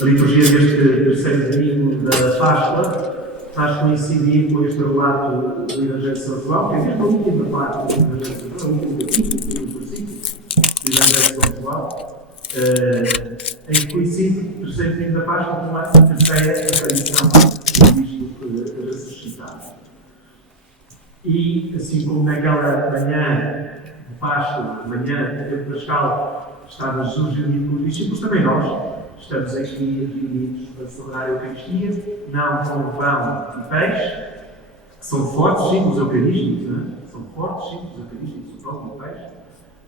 A liturgia deste terceiro domingo da Páscoa faz coincidir com este relato do Evangelho de São João, que é mesmo a última parte do Evangelho de São João, o último versículo do Evangelho de São João, em que coincide o terceiro domingo da Páscoa com a terceira aparição do Cristo ressuscitado. E, assim como naquela manhã de Páscoa, manhã de Pascal, estava Jesus reunido com os discípulos, também nós estamos aqui reunidos para celebrar a Eucaristia, não com pão e peixe, que são fortes símbolos eucarísticos, são fortes símbolos eucarísticos, o pão e o peixe,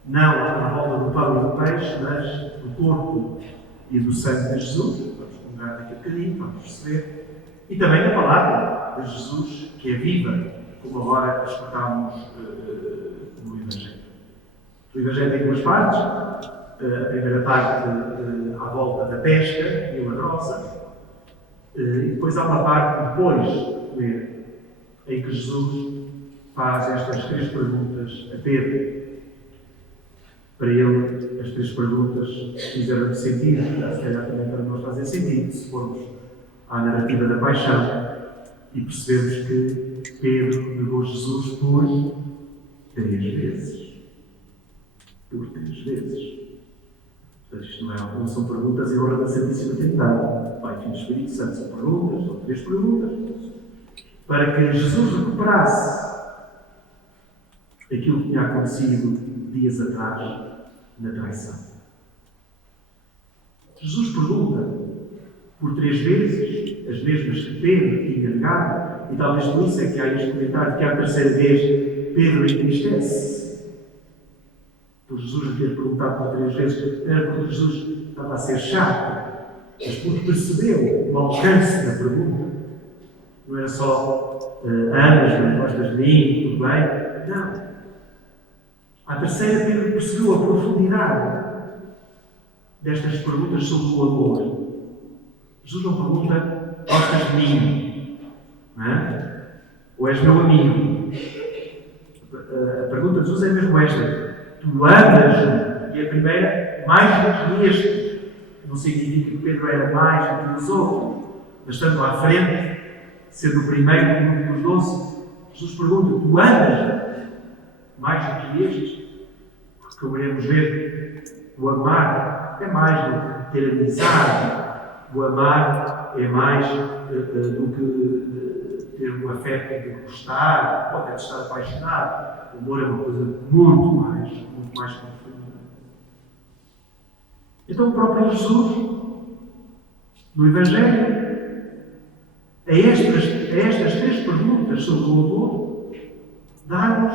não à volta do pão e do peixe, mas do corpo e do sangue de Jesus. Vamos comungar daqui a bocadinho, vamos perceber. E também a palavra de Jesus, que é viva, como agora escutámos no Evangelho. O Evangelho tem duas partes. A primeira parte à volta da pesca milagrosa, e depois há uma parte depois, em que Jesus faz estas três perguntas a Pedro. Para ele, as três perguntas fizeram sentido, se calhar também para nós fazer sentido, se formos à narrativa da paixão e percebemos que Pedro negou Jesus por 3 vezes. Por 3 vezes. Isto não são perguntas em honra da Santíssima Trindade. Pai, Filho e Espírito Santo, são perguntas, são 3 perguntas, para que Jesus recuperasse aquilo que tinha acontecido dias atrás na traição. Jesus pergunta por 3 vezes, as mesmas que Pedro tinha negado, e talvez por isso é que há este comentário que à terceira vez Pedro entristece. Por Jesus lhe ter perguntado por 3 vezes, era porque Jesus estava a ser chato, mas porque percebeu o alcance da pergunta. Não era só amas, não gostas de mim, tudo bem? Não. À terceira, Pedro percebeu a profundidade destas perguntas sobre o amor. Jesus não pergunta, gostas de mim? Não é? Ou és meu amigo? A pergunta de Jesus é mesmo esta. Tu amas-me? E a primeira, mais do que este. Não significa que Pedro era mais do que os outros, mas estando à frente, sendo o primeiro do grupo dos 12, Jesus pergunta, tu amas-me? Mais do que estes? Porque, como iremos ver, o amar é mais do que ter amizade. O amar é mais do que ter um afeto de gostar, ou até de estar apaixonado. O amor é uma coisa muito mais profunda. Então o próprio Jesus, no Evangelho, a estas 3 perguntas sobre o amor, dá-nos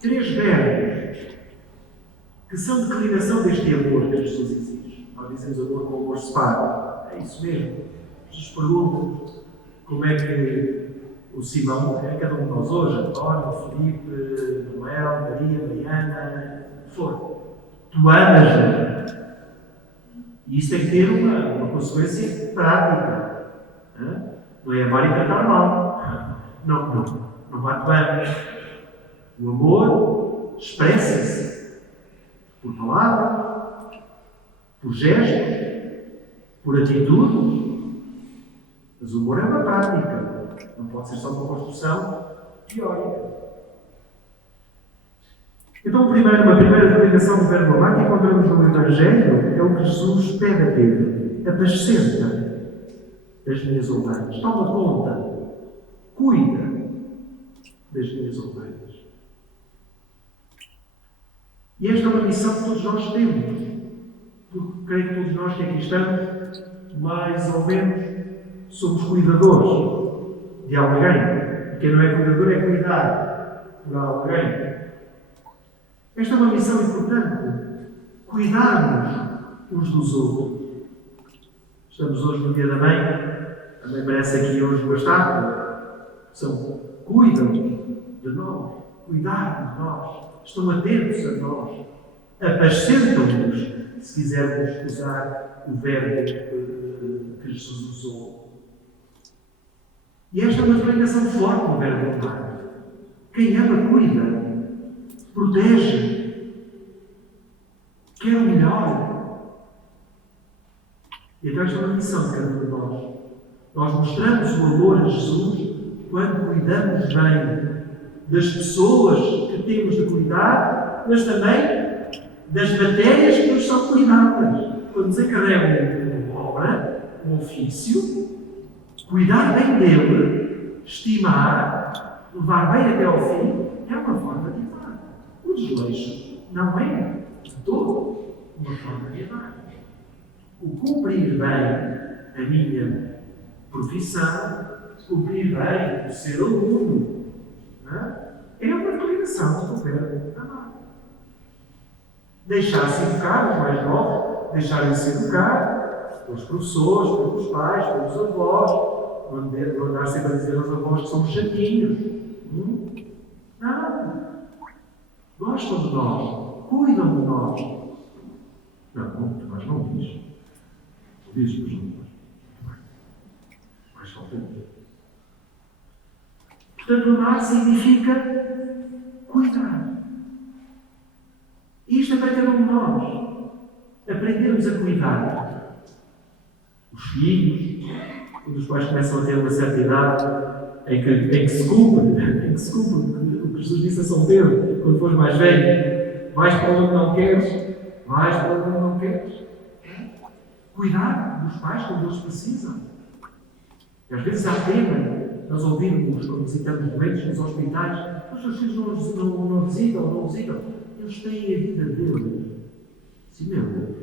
3 verbos que são declinação deste amor que Jesus exige. Nós dizemos amor com amor se paga. É isso mesmo. Jesus pergunta como é que o Simão, é cada um de nós hoje, António, Filipe, Noel, Maria, Mariana, for. Tu amas-me. E isso tem que ter uma consequência prática. Não é amar e tratar mal. Não bate bem. O amor expressa-se por palavras, por gestos, por atitudes. Mas o amor é uma prática. Não pode ser só uma construção teórica. Então, uma primeira declinação do verbo amar que encontramos no Evangelho é o que Jesus pede a Pedro. Apascenta as minhas ovelhas. Toma conta. Cuida das minhas ovelhas. E esta é uma missão que todos nós temos. Porque creio que todos nós que aqui estamos, mais ou menos, somos cuidadores de alguém. E quem não é cuidador é cuidar por alguém. Esta é uma missão importante. Cuidarmos uns dos outros. Estamos hoje no Dia da Mãe. Também parece aqui hoje uma estátua. Cuidam de nós. Cuidar de nós. Estão atentos a nós. Apacentam-nos, se quisermos usar o verbo que Jesus usou. E esta é uma declaração forte no verbo amar. Quem ama, cuida. Protege, quer o melhor. E então esta é uma missão de cada um de nós. Nós mostramos o amor a Jesus quando cuidamos bem das pessoas que temos de cuidar, mas também das matérias que nos são cuidadas. Quando nos encarregam uma obra, um ofício, cuidar bem dele, estimar, levar bem até ao fim, é uma forma de amar. O desleixo não é de todo uma forma de amar. O cumprir bem a minha profissão, cumprir bem o ser aluno, é uma declaração do poder amar. Deixar-se educar, os mais novos, deixarem-se educar pelos professores, pelos pais, pelos avós, não andar sempre a dizer aos avós que somos chatinhos. Não. Gostam de nós, cuidam de nós. Não, mas não diz. Diz, mas não diz. Mais faltamos. Portanto, amar significa cuidar. Isto é para cada um de nós. Aprendermos a cuidar. Os filhos, quando os pais começam a ter uma certa idade em que se cumpre o que Jesus disse a São Pedro, quando fores mais velho, vais para onde não queres, vais para onde não queres. Cuidar dos pais quando eles precisam. E às vezes há pena nós ouvirmos, quando visitamos doentes nos hospitais, os seus filhos não visitam. Eles têm a vida deles. Sim, meu Deus.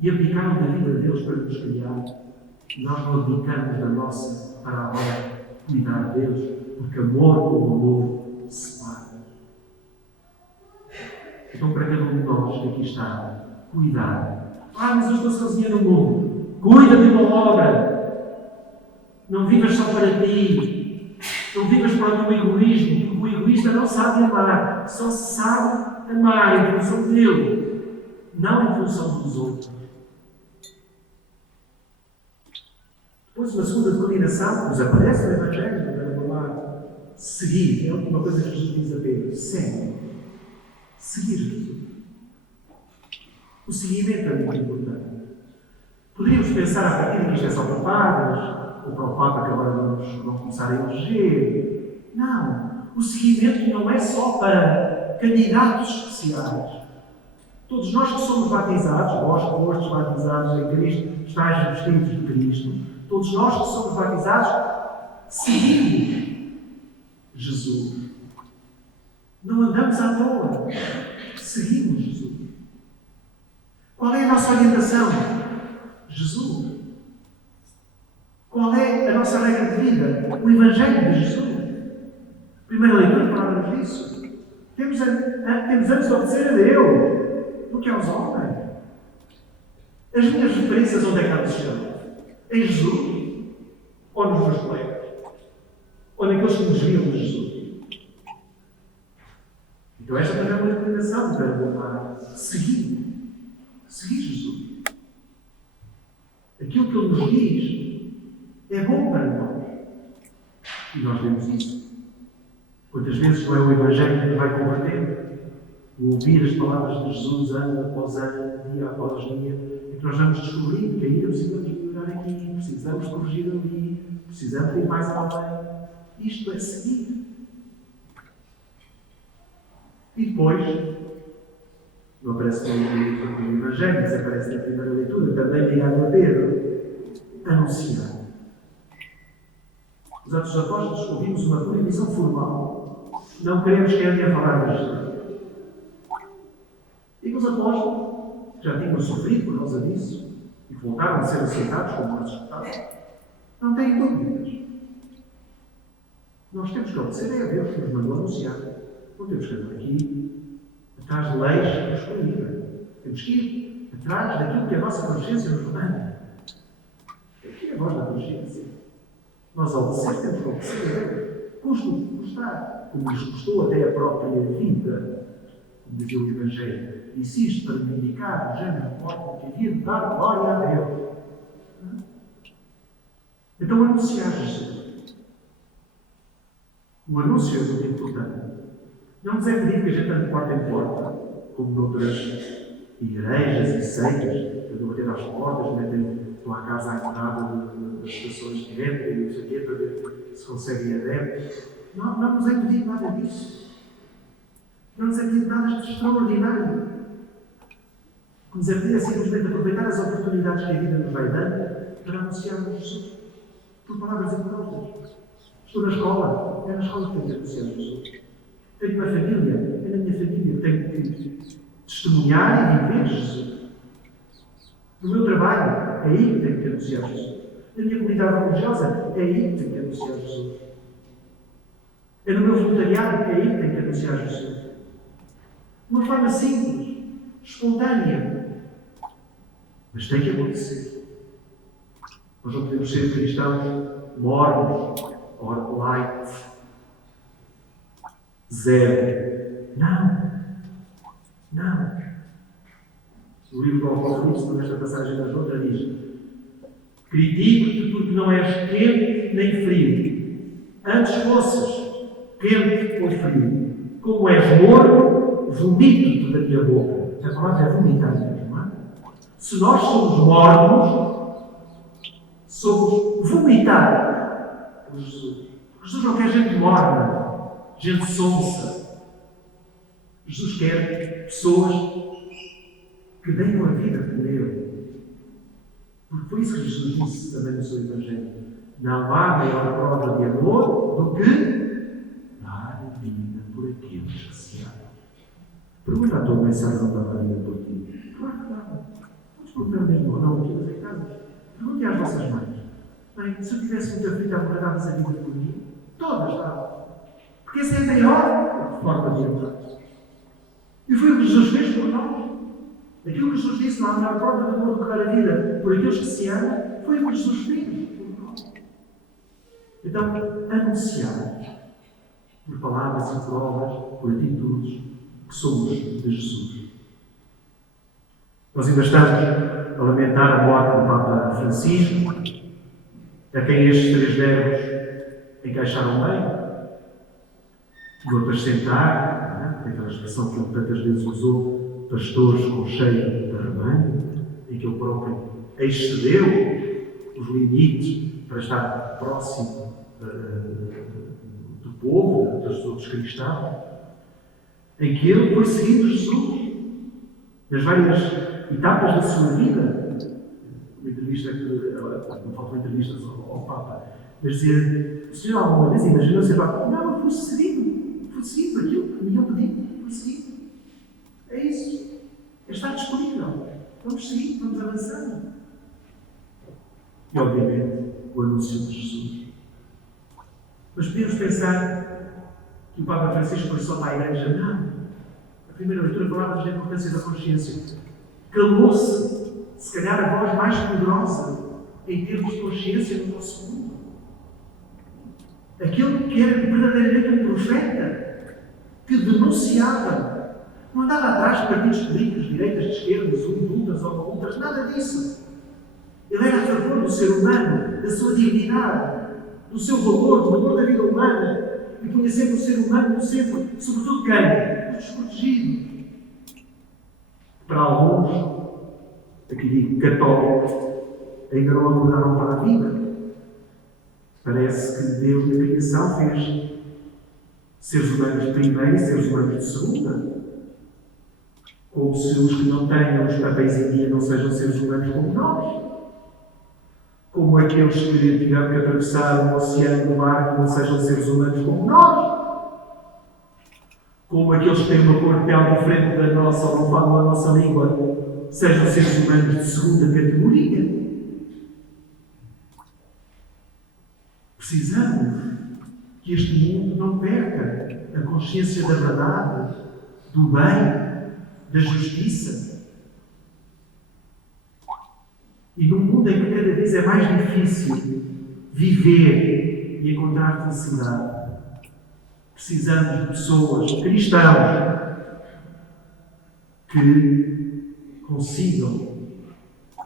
E abdicaram da vida deles para nos criar. Nós não abdicamos da nossa para agora cuidar deles, porque amor com amor se paga. Então, para cada um de nós que aqui está, cuidar. Mas eu estou sozinha no mundo. Cuida de uma obra. Não vivas só para ti. Não vivas para o teu egoísmo, porque o egoísta não sabe amar. Só sabe amar em função dele, não em função dos outros. Depois, uma segunda declinação que nos aparece no Evangelho, vamos lá, seguir. É uma coisa que Jesus diz a Pedro: segue. Seguir Jesus. O seguimento é muito importante. Poderíamos pensar a partir de que isto é só para padres, ou para o Papa que agora vão começar a eleger. Não. O seguimento não é só para candidatos especiais. Todos nós que somos batizados, vós que fostes batizados em Cristo, estáis vestidos de Cristo, todos nós que somos batizados, seguimos Jesus. Não andamos à toa. Seguimos Jesus. Qual é a nossa orientação? Jesus. Qual é a nossa regra de vida? O Evangelho de Jesus. Primeira leitura fala-nos disso. Temos antes de obedecer a Deus do que aos homens. As minhas referências onde é que elas estão? Em Jesus? Ou nos meus colegas? Ou naqueles que nos viam de Jesus? Então esta também é uma declaração para seguir. Seguir Jesus. Aquilo que Ele nos diz é bom para nós. E nós vemos isso. Quantas vezes não é o Evangelho que nos vai converter? O ouvir as palavras de Jesus ano após ano, dia após dia, é que nós vamos descobrir que ainda precisamos melhorar aqui, precisamos corrigir ali, precisamos ir mais além. Isto é seguir. E depois, não aparece no Evangelho, mas aparece na primeira leitura, também ligado a Pedro, anunciar. Os Atos dos Apóstolos ouvimos uma proibição formal. Não queremos que andem a falar de Jesus. E que os apóstolos, que já tinham sofrido por causa disso, e que voltaram a ser aceitados como respeitados, não têm dúvidas. Nós temos que obedecer a Deus que nos mandou anunciar. Não temos que andar aqui atrás de leis que nos proíbem. Temos que ir atrás daquilo que a nossa consciência nos manda. Aqui é a voz da consciência. Nós, ao obedecer, temos que obedecer a Deus. Custa o que custar, como lhes custou até a própria vida, como dizia o Evangelho. Disse isto para me indicar o género de morte que havia de dar glória a Deus. Então, anunciar Jesus. O anúncio é muito importante. Não nos é pedido que a gente ande de porta em porta, como noutras igrejas e seitas, que estão a bater às portas, estão à casa à entrada das estações de metro e não sei o quê, para ver se conseguem adeptos. Não nos é pedido nada disso. Não nos é pedido nada de extraordinário. O que nos é pedido é simplesmente aproveitar as oportunidades que a vida nos vai dando para anunciarmos Jesus. Por palavras e por outras. Estou na escola, é na escola que tenho que anunciar Jesus. Tenho uma família, é na minha família que tenho que testemunhar e viver Jesus. No meu trabalho, é aí que tenho que anunciar Jesus. Na minha comunidade religiosa, é aí que tenho que anunciar Jesus. É no meu voluntariado, é aí que tenho que anunciar Jesus. De uma forma simples, espontânea. Mas tem que acontecer. Nós não podemos ser cristãos mornos, or light, zero. Não. O livro do Apocalipse, nesta passagem da outra, diz: critico-te porque não és quente nem frio. Antes fosses quente ou frio. Como és morno, vomito-te da minha boca. A palavra é vomitar mesmo, não é? Se nós somos mornos, somos vomitados por Jesus. Jesus não quer gente morna, gente sonsa. Jesus quer pessoas que deem a vida por Ele. Porque foi isso que Jesus disse também no seu Evangelho. Não há maior prova de amor do que dar a vida por aqueles que se amam. Pergunta à tua mãe se ela não dava a vida por ti. Claro que dava. Podes perguntar mesmo ou não aqui nas casas. Pergunte às vossas mães. Mãe, se eu tivesse muita vida, agora davas a vida por mim? Todas davam. Porque essa é a maior forma de amar. E foi o que Jesus fez por nós. Aquilo que Jesus disse, não há maior prova de amor do que dar a vida por aqueles que se amam, foi o que Jesus fez por nós. Então, anunciar por palavras e por obras, por atitudes, que somos de Jesus. Nós ainda estamos a lamentar a morte do Papa Francisco, a quem estes 3 verbos encaixaram bem. Do apacentar, aquela expressão que ele tantas vezes usou, pastores com cheio de rebanho, em que ele próprio excedeu os limites para estar próximo do povo, dos outros cristãos, em que ele foi seguindo Jesus nas várias etapas da sua vida. Uma entrevista, não faltam entrevistas ao Papa, mas dizer: o senhor alguma vez imaginou ser Papa? Não, eu fui seguindo por aquilo que me iam pedindo, fui seguindo. É isso. É estar disponível. Vamos seguir, vamos avançando. E, obviamente, o anúncio de Jesus. Mas podemos pensar que o Papa Francisco foi só para a Igreja? Não. A primeira leitura falava da importância da consciência. Calou-se, se calhar, a voz mais poderosa em termos de consciência no nosso mundo. Aquele que era verdadeiramente um profeta, que denunciava. Não andava atrás de partidos políticos, de direitas, de esquerdas, ultras ou não ultras, nada disso. Ele era a favor do ser humano, da sua dignidade, do seu valor, do valor da vida humana, e punha sempre o ser humano no centro, sobretudo quem? Os desprotegidos. Para alguns, aqui digo católicos, ainda não acordaram para a vida. Parece que Deus na criação fez seres humanos de primeira e seres humanos de segunda. Como se os que não tenham os papéis em dia não sejam seres humanos como nós. Como aqueles que tiveram que atravessar o oceano no barco não sejam seres humanos como nós. Como aqueles que têm uma cor de pele diferente da nossa ou não falam a nossa língua sejam seres humanos de segunda categoria. Precisamos que este mundo não perca a consciência da verdade, do bem, da justiça. E num mundo em que cada vez é mais difícil viver e encontrar felicidade, precisamos de pessoas, cristãos, que consigam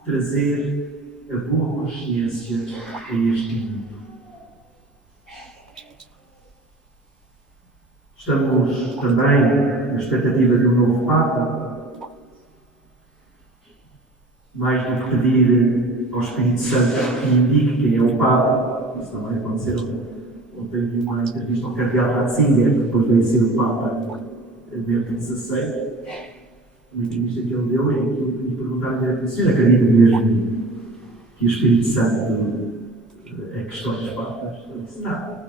trazer a boa consciência a este mundo. Estamos também na expectativa de um novo Papa. mais do que pedir ao Espírito Santo que indique quem é o Papa. Isso não vai acontecer. Ontem vi uma entrevista ao Cardeal Ratzinger, que depois veio ser o Papa Bento XVI. Uma entrevista que ele deu em que lhe perguntaram direto: o senhor acredita mesmo que o Espírito Santo é que escolhe os Papas? Ele disse: não.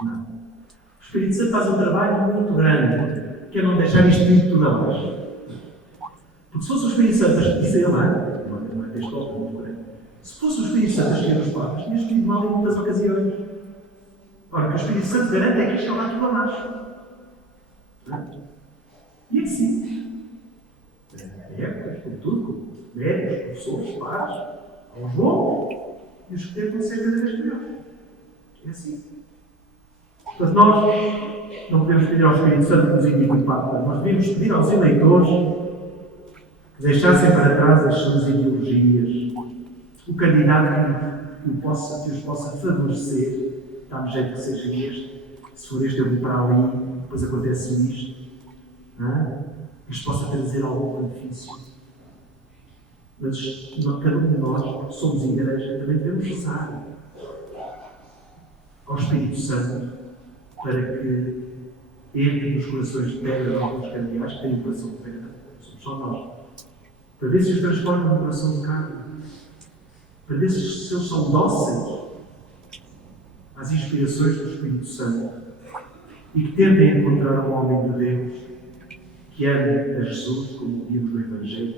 O Espírito Santo faz um trabalho muito grande, que é não deixar isto vir tudo abaixo. Porque se fosse o Espírito Santo, disse ele lá, não é texto muito grande, se fosse o Espírito Santo a escolher os Papas, tinha escolhido mal em muitas ocasiões. Ora, o que o Espírito Santo garante é que isto está lá tudo abaixo. E é assim. Com tudo, com médicos, professores, pais, aos bons e os que tentam ser cada vez melhores. É assim. Portanto, nós não podemos pedir ao Espírito Santo que nos indique o Papa. Nós devemos pedir aos eleitores que deixassem para trás as suas ideologias, o candidato que os possa favorecer, dá-me jeito que seja este, se for este eu vou para ali, depois acontece isto, que lhes possa trazer algum benefício. Mas cada um de nós, que somos igreja, também devemos rezar ao Espírito Santo para que entre nos corações de pedra de alguns cardeais que têm um coração de pedra, somos só nós, para ver se os transforma no coração de carne, para ver se eles são dóceis às inspirações do Espírito Santo e que tentem encontrar um homem de Deus que ame a Jesus, como vimos no Evangelho,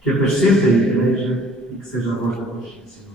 que apacente a Igreja e que seja a voz da consciência.